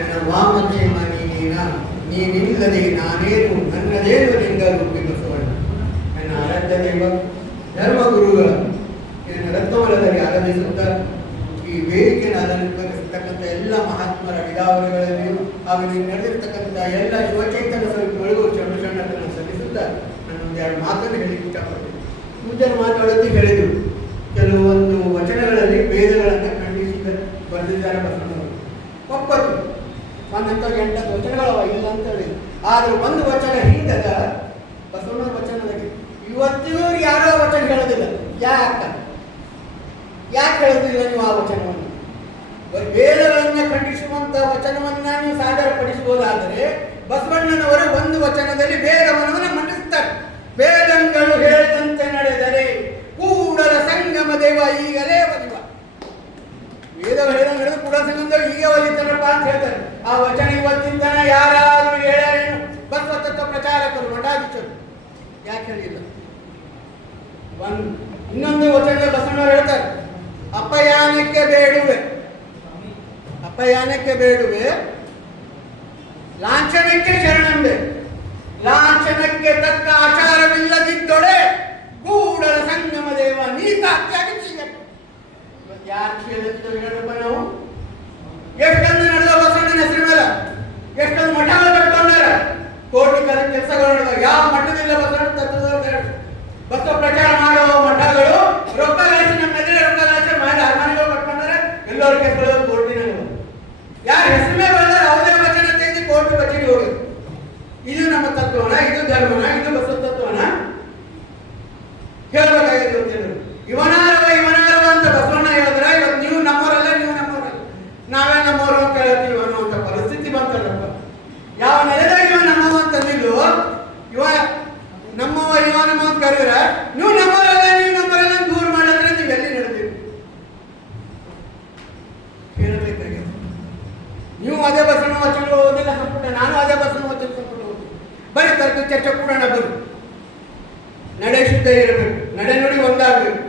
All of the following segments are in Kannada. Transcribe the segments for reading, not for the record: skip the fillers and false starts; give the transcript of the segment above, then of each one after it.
ಎನ್ನ ವಾಮಕ್ಷೇಮ ನೀನಿಲ್ಲದೆ ನಾನೇನು ನನ್ನದೇನು ನಿಂಗಲು ಬಸವಣ್ಣ. ನನ್ನ ಆರಾಧ್ಯ ದೈವ ಧರ್ಮಗುರುಗಳ ನನ್ನ ರತ್ನವಲದಲ್ಲಿ ಆರಾಧಿಸುತ್ತ ಈ ವೇದಿಕೆಯನ್ನು ಆಧರಿಸಿರ್ತಕ್ಕಂಥ ಎಲ್ಲ ಮಹಾತ್ಮರ ವಿಧಾವನಗಳಲ್ಲಿಯೂ ಹಾಗೂ ನಡೆದಿರ್ತಕ್ಕಂಥ ಎಲ್ಲ ಶಿವಚೈತನ್ಯ ಸ್ವರೂಪಗಳಿಗೂ ಶರಣತನ ಸಲ್ಲಿಸುತ್ತಾ ನಾನೊಂದು ಎರಡು ಮಾತನ್ನು ಹೇಳಲಿಕ್ಕೆ ಇಷ್ಟಪಡ್ತೀನಿ. ಮುಂಚೆನ ಮಾತಾಡೋದು ಹೇಳಿದರು, ಕೆಲವೊಂದು ವಚನಗಳಲ್ಲಿ ವೇದಗಳನ್ನು ಖಂಡಿಸಿದ ಬರೆದಿದ್ದಾರೆ ಬಸವಣ್ಣವರು. ಒಪ್ಪತ್ತು 8 ವಚನಗಳವ ಇಲ್ಲ ಅಂತ ಹೇಳಿದ್ರು. ಆದರೆ ಒಂದು ವಚನ ಹಿಂದದ ಬಸವಣ್ಣ ವಚನದಾಗೆ ಇವತ್ತಿಗೂ ಯಾರೋ ವಚನ ಹೇಳೋದಿಲ್ಲ. ಯಾಕೆ ಹೇಳೋದಿಲ್ಲ ನೀವು ಆ ವಚನವನ್ನು? ವೇದಗಳನ್ನು ಖಂಡಿಸುವಂತ ವಚನವನ್ನ ನೀವು ಸಾದರಪಡಿಸುವುದಾದರೆ ಬಸವಣ್ಣನವರು ಒಂದು ವಚನದಲ್ಲಿ ವೇದವನ್ನು ಮಂಡಿಸುತ್ತಾರೆ. ವೇದಗಳು ಹೇಳಿದಂತೆ ನಡೆದರೆ ಕೂಡಲ ಸಂಗಮ ದೇವ ಈಗಲೇ ಒಲಿವ. ವೇದ ಹೇಳಿದಂಗೆ ನಡೆದು ಕೂಡಲ ಸಂಗಮ ದೇವ ಈಗ ಒಲಿತಾರಪ್ಪ ಅಂತ ಹೇಳ್ತಾರೆ. ಆ ವಚನ ಇವತ್ತಿನ ತನ ಯಾರಾದರೂ ಹೇಳೇನು? ಬಸವ ತತ್ವ ಪ್ರಚಾರಕರು ಮಠಾಧೀಶರು ಯಾಕೆ ಹೇಳಿಲ್ಲ? ಇನ್ನೊಂದು ವಚನದಲ್ಲಿ ಬಸವಣ್ಣವರು ಹೇಳ್ತಾರೆ, ಅಪಯಾನಕ್ಕೆ ಬೇಡುವೆ ಲಾಂಛನಕ್ಕೆ ಶರಣಂಬೆ. ಲಾಂಛನಕ್ಕೆ ತಕ್ಕ ಆಚಾರವಿಲ್ಲದಿದ್ದೊಡೆ ಕೂಡಲ ಸಂಗಮ ದೇವ ನೀ ಸಾಕ್ಷಿಯಾಗಿ ಸಿಗಬೇಕು. ಇವತ್ತು ಯಾರು ಹೇಳಪ್ಪ? ನಾವು ಎಷ್ಟೊಂದು ನಡೆದ ಬಸವಣ್ಣನ ಹೆಸರು ಮೇಲೆ ಎಷ್ಟೊಂದು ಮಠಗಳು ಕಟ್ಕೊಂಡಾರ. ಕೋಟಿ ಕೆಲಸಗಳು ನಡೆದ. ಯಾವ ಮಠದಿಲ್ಲ ಬಸವಣ್ಣ ತತ್ವದ ಬಸವ ಪ್ರಚಾರ ಮಾಡುವ ಮಠಗಳು ರೊಕ್ಕ ಗಳಿಸಿ ನಮ್ಮ ಎದುರೇ ರೊಕ್ಕ ಗಳಿಸಿ ಮಾಡಿ ಅರಮನೆಗಳು ಕಟ್ಕೊಂಡಾರೆ. ಎಲ್ಲರ ಕೆಲಸಗಳು ಕೋರ್ಟಿನ ಯಾರು ಹೆಸರು ಮೇಲೆ ಬಂದರೆ ಯಾವುದೇ ವಚನ ತೆಗೆದು ಕೋರ್ಟ್ ಕಚೇರಿ ಹೋಗುದು. ಇದು ನಮ್ಮ ತತ್ವನ, ಇದು ಧರ್ಮನ, ಇದು ಬಸವ ತತ್ವನ ಹೇಳ್ಬೇಕಾಗಿದೆ ಅಂತೇಳಿದ್ರು. ಇವನಾರವ ಅಂತ ಬಸವಣ್ಣ ಹೇಳಿದ್ರೆ ಇವತ್ತು ನೀವು ನಮ್ಮವರಲ್ಲ, ನಾವೇ ನಮ್ಮವರು ಅಂತ ಹೇಳ್ತೀವಿ ಅನ್ನುವಂಥ ಪರಿಸ್ಥಿತಿ ಬಂತಲ್ಲಪ್ಪ. ಯಾವ ನೆಲೆದಾಗ ಇವ ನಮ್ಮವ ಅಂತಂದಿಲ್ವೋ, ಇವ ನಮ್ಮವ ಅಂತ ಕರೆದ್ರೆ ನೀವು ನಮ್ಮವರಲ್ಲ ದೂರ ಮಾಡಿದ್ರೆ ನೀವು ಎಲ್ಲಿ ನಡೆದಿರಿ ಹೇಳಬೇಕಾಗಿದೆ. ನೀವು ಅದೇ ಬಸವಣ್ಣ ವಚನ ಓದಿಲ್ಲ ಸಂಪುಟ, ನಾನು ಅದೇ ಬಸವಣ್ಣ ವಚನ ಸಂಪುಟ ಓದಿ. ಬರೀ ತರ್ಕ ಚರ್ಚೆ ಕೂಡೋಣ. ಬರು ನಡೆ ಶುದ್ಧ ಇರಬೇಕು, ನಡೆ ನುಡಿ ಒಂದಾಗಬೇಕು.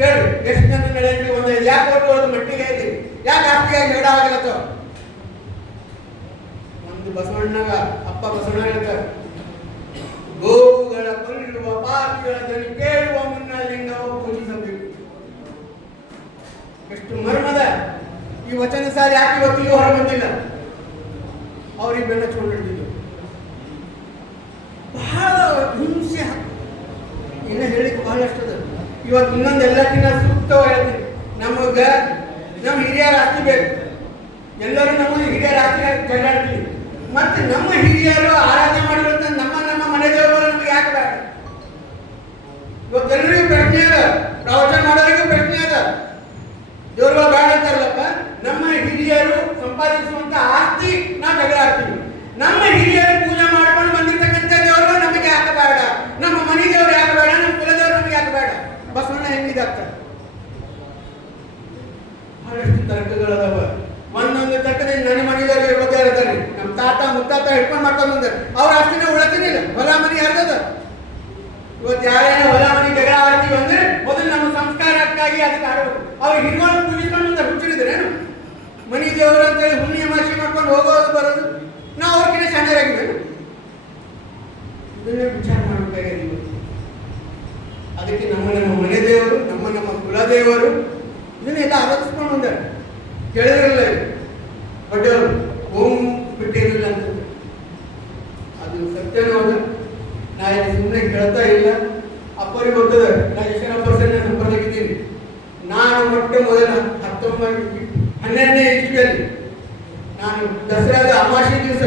ಹೇಳಿ ಎಷ್ಟು ಜನ ನಡೆ ನುಡಿ ಒಂದಾಗಿದೆ? ಯಾಕೆ ಓದು ಮಟ್ಟಿಗೆ ಇದ್ದೀರಿ? ಯಾಕೆ ಆಸ್ತಿಯಾಗಿ ಜಗಳ ಆಗಲತ್ತವ? ಒಂದು ಬಸವಣ್ಣಗ ಅಪ್ಪ ಬಸವಣ್ಣ ಹೇಳ್ತಾರೆ, ಗೋವುಗಳ ಕೊಲ್ಲುವ ಪಾಪಿಗಳ ಧ್ವನಿ ಕೇಳುವ ಮುನ್ನ ಲಿಂಗವು ಪೂಜಿಸಬೇಕು. ಎಷ್ಟು ಮರ್ಮದ ಈ ವಚನ ಸಾರಿ ಯಾಕೆ ಇವತ್ತಿಗೂ ಹೊರ ಬಂದಿಲ್ಲ? ಅವ್ರಿಗೆ ಬೆನ್ನ ಚೋಳು ಹಿಡಿದಿದ್ದು ಬಹಳ ಹಿಂಸೆ. ಇನ್ನು ಹೇಳಿಕ್ಕೆ ಬಹಳಷ್ಟದ. ಇವತ್ತು ಇನ್ನೊಂದು ಎಲ್ಲಕ್ಕಿಂತ ಸೂಕ್ತವಾಗಿ ಹೇಳ್ತೀನಿ. ನಮ್ಮ ಹಿರಿಯರ ಆಸ್ತಿ ಬೇಕು. ಎಲ್ಲರೂ ನಮಗೆ ಹಿರಿಯರ ಆಸ್ತಿ ಜಗಾಡ್ತೀವಿ. ಮತ್ತೆ ನಮ್ಮ ಹಿರಿಯರು ಆರಾಧನೆ ಮಾಡಿರುವಂತ ನಮ್ಮ ಮನೆ ದೇವರು ನಮಗೆ ಯಾಕೆ ಬೇಡ? ಇವತ್ತೆಲ್ಲರಿಗೂ ಪ್ರಶ್ನೆ ಅದ, ಪ್ರವಚನ ಮಾಡೋರಿಗೂ ಪ್ರಶ್ನೆ ಅದ. ದೇವರುಗಳು ಬೇಡ ಅಂತಾರಲ್ಲಪ್ಪ. ನಮ್ಮ ಹಿರಿಯರು ಸಂಪಾದಿಸುವಂತ ಆಸ್ತಿ ನಾವು ಜಗಳಾಡ್ತೀವಿ. ನಮ್ಮ ಹಿರಿಯರು ಪೂಜೆ ಮಾಡ್ಕೊಂಡು ಬಂದಿರ್ತಕ್ಕಂಥ ದೇವರು ನಮಗೆ ಯಾಕೆ ಬೇಡ? ನಮ್ಮ ಮನೆ ದೇವರು ಯಾಕೆ ಬೇಡ? ನಮ್ಮ ಕುಲದೇವರು ನಮಗೆ ಯಾಕೆ ಬೇಡ? ಬಸವಣ್ಣ ಹೆಂಗಿದಾಗ್ತಾರೆ? ಬಹಳಷ್ಟು ತರ್ಕಗಳದಾವ. ಒಂದೊಂದು ತರ್ಕದಿಂದ ನನ್ನ ಮನೆಯವರು ಇರ್ಬೋದೇ ಇರ್ತಾರೆ. ನಮ್ಮ ತಾತ ಮುತ್ತಾತ ಹಿಡ್ಕೊಂಡು ಮಾಡ್ಕೊಂಡು ಬಂದಾರೆ. ಅವ್ರ ಆಸ್ತಿನ ಉಳತಿನಿಲ್ಲ. ಹೊಲ ಮನೆ ಯಾರ್ದದ? ಇವತ್ತು ಯಾರೇನೋ ಹೊಲ ಮನೆ ಜಗಳ ಆಡ್ತೀವಿ ಅಂದ್ರೆ ಮೊದಲು ನಮ್ಮ ಸಂಸ್ಕಾರಕ್ಕಾಗಿ ಅದಕ್ಕೆ ಆಡಬೇಕು. ಅವ್ರು ಹಿರಿಗಳು ಕುಳಿಸ್ಕೊಂಡು ಹುಚ್ಚಿಡಿದ್ರೇನು? ಮನಿ ದೇವರು ಅಂತೇಳಿ ಹುಣ್ಣಿಯ ಮಾಸಿ ಮಾಡ್ಕೊಂಡು ಹೋಗೋದು ಬರೋದು. ನಾವು ಅವ್ರಿಗಿಂತ ಸಣ್ಣರಾಗಿದ್ದೇವೆ. ಇದನ್ನೇ ವಿಚಾರ ಮಾಡಬೇಕಾಗಿದೆ. ಅದಕ್ಕೆ ನಮ್ಮ ಮನೆ ದೇವರು, ನಮ್ಮ ಕುಲದೇವರು ಇದನ್ನೆಲ್ಲ ಆರಾಧಿಸ್ಕೊಂಡು ಬಂದಾರೆ. ಕೇಳಿದ್ರಲ್ಲ ಬಡ್ಡವರು ಓಂ ಬಿಟ್ಟಿರಲಿಲ್ಲ ಅಂತ. ಅದು ಸತ್ಯನೂ ಅದ. ನಾ ಇಲ್ಲಿ ಸುಮ್ಮನೆ ಕೇಳ್ತಾ ಇಲ್ಲ. ಅಪ್ಪರಿಗೆ ಗೊತ್ತದ. ನಾ ಎಷ್ಟರ ಸಂಪರ್ಕಿದ್ದೀನಿ. ನಾನು ಮೊಟ್ಟ ಮೊದಲ 12ನೇ ಇಸ್ವಿಯಲ್ಲಿ ನಾನು ದಸರಾದ ಅಮಾವಾಸ್ಯೆ ದಿವಸ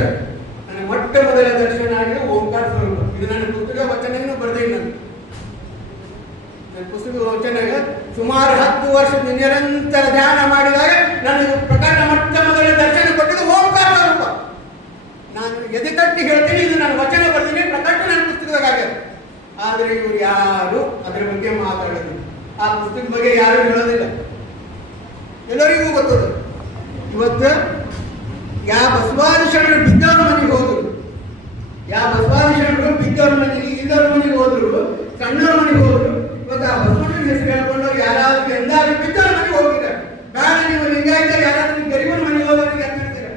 ನನ್ನ ಮೊಟ್ಟ ಮೊದಲ ದರ್ಶನ ಆಗಿದೆ ಓಂಕಾರ ಸ್ವರೂಪ. ಇದು ನನ್ನ ಪುಸ್ತಕ ವಚನನೂ ಬರೆದಿಲ್ಲ. ನನ್ನ ಪುಸ್ತಕ ವಚನ ಸುಮಾರು 10 ವರ್ಷ ನಿರಂತರ ಧ್ಯಾನ ಮಾಡಿದಾಗ ನನಗೆ ಪ್ರಕರಣ ಮೊಟ್ಟ ಮೊದಲ ದರ್ಶನ ಕೊಟ್ಟಿದ್ದು ಓಂಕಾರ ಸ್ವರೂಪ. ನಾನು ಎದೆ ತಟ್ಟಿ ಹೇಳ್ತೀನಿ, ಇದು ನನ್ನ ವಚನ ಬರ್ತೀನಿ, ಪ್ರಕಟ ನನ್ನ ಪುಸ್ತಕದಾಗ ಆಗ್ಯದ. ಆದರೆ ಇವರು ಯಾರು ಅದರ ಬಗ್ಗೆ ಮಾತಾಡೋದಿಲ್ಲ. ಆ ಪುಸ್ತಕದ ಬಗ್ಗೆ ಯಾರು ಹೇಳೋದಿಲ್ಲ. ಎಲ್ಲರಿಗೂ ಗೊತ್ತದ. ಇವತ್ತು ಯಾವ ಬಸವಾದಿ ಶರಣರು ಬಿದ್ದವ್ರ ಮನೆಗೆ ಹೋದ್ರು, ಯಾವ ಬಸವಾದಿ ಶರಣರು ಬಿದ್ದವ್ರ ಮನೆಗೆ ಇಲ್ಲವ್ರ ಮನೆಗೆ ಹೋದ್ರು, ಸಣ್ಣವ್ರ ಮನೆಗೆ ಹೋದ್ರು. ಇವತ್ತು ಆ ಬಸವಣ್ಣನ ಹೆಸರು ಹೇಳ್ಕೊಂಡವ್ರು ಯಾರಾದ್ರೂ ಎಂದಾದ್ರೂ ಬಿದ್ದವ್ರ ಮನೆಗೆ ಹೋಗಿದ್ದಾರೆ. ಬೇಡ ನೀವು ಲಿಂಗಾಯತ ಯಾರಾದ್ರೂ ಗರಿಬನ ಮನೆಗೆ ಹೋದವರಿಗೆ ಅಂತ ಹೇಳ್ತೀರ.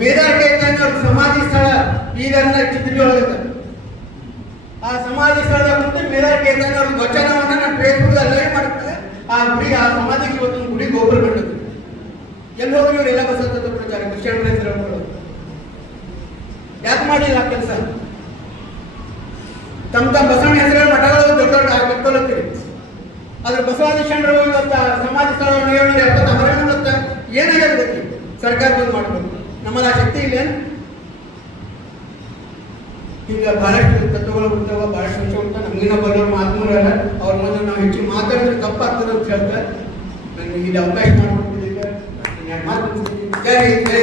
ಮೇದಾರ್ ಕೇತನವ್ರ ಸಮಾಧಿ ಸ್ಥಳ ಬೀದರ್ನ ಚಿತ್ರಡಿ ಒಳಗದ. ಆ ಸಮಾಧಿ ಸ್ಥಳದ ಮುಂದೆ ಮೇದಾರ್ ಕೇತನವ್ರ ವಚನವನ್ನ ನಾನು ಫೇಸ್ಬುಕ್ ಲೈವ್ ಮಾಡ್ತೇನೆ. ಆ ಗುಡಿ, ಆ ಸಮಾಧಿಗೆ ಇವತ್ತು ಗುಡಿ ಗೋಪುರ ಕಂಡದ್ದು. ಎಲ್ಲಿ ಹೋದ್ರು ಇವರೆಲ್ಲ ಬಸವ ತತ್ವ ಪ್ರಚಾರ ಕ್ರಿಶ್ಚಿಯನ್ ಹೆಸರು ಯಾಕೆ ಮಾಡಿಲ್ಲ ಆ ಕೆಲಸ? ತಮ್ಮ ಬಸವಣ್ಣ ಹೆಸರು ಮಠಗಳು ದೊಡ್ಡ ದೊಡ್ಡ ಕಟ್ಕೊಳತ್ತೀರಿ. ಆದ್ರೆ ಬಸವಾದಿ ಶರಣರು ಇವತ್ತ ಸಮಾಧಿ ಸ್ಥಳ 70 ಏನಾಗ್ಯದ ಗೊತ್ತಿ? ಸರ್ಕಾರ ಬಂದ್ ಮಾಡಬೇಕು. ನಮ್ಮಲ್ಲಿ ಆ ಶಕ್ತಿ ಇಲ್ಲ. ಈಗ ಬಹಳಷ್ಟು ತತ್ವಗಳು ಬಿಡ್ತಾವ, ಬಹಳಷ್ಟು ವಿಷಯ ಉಂಟ. ನಮಗಿನ ಬರೋರು ಮಾತುಮರಲ್ಲ, ಅವ್ರ ಮೊದಲು ನಾವು ಹೆಚ್ಚು ಮಾತಾಡಿದ್ರೆ ತಪ್ಪಾಗ್ತದೆ ಅಂತ ಹೇಳ್ತಾರೆ. ನನಗೆ ಇದು ಅವಕಾಶ ಮಾಡಿಕೊಟ್ಟಿದ್ದೀಗ ಮಾತು ಜೈ ಜೈ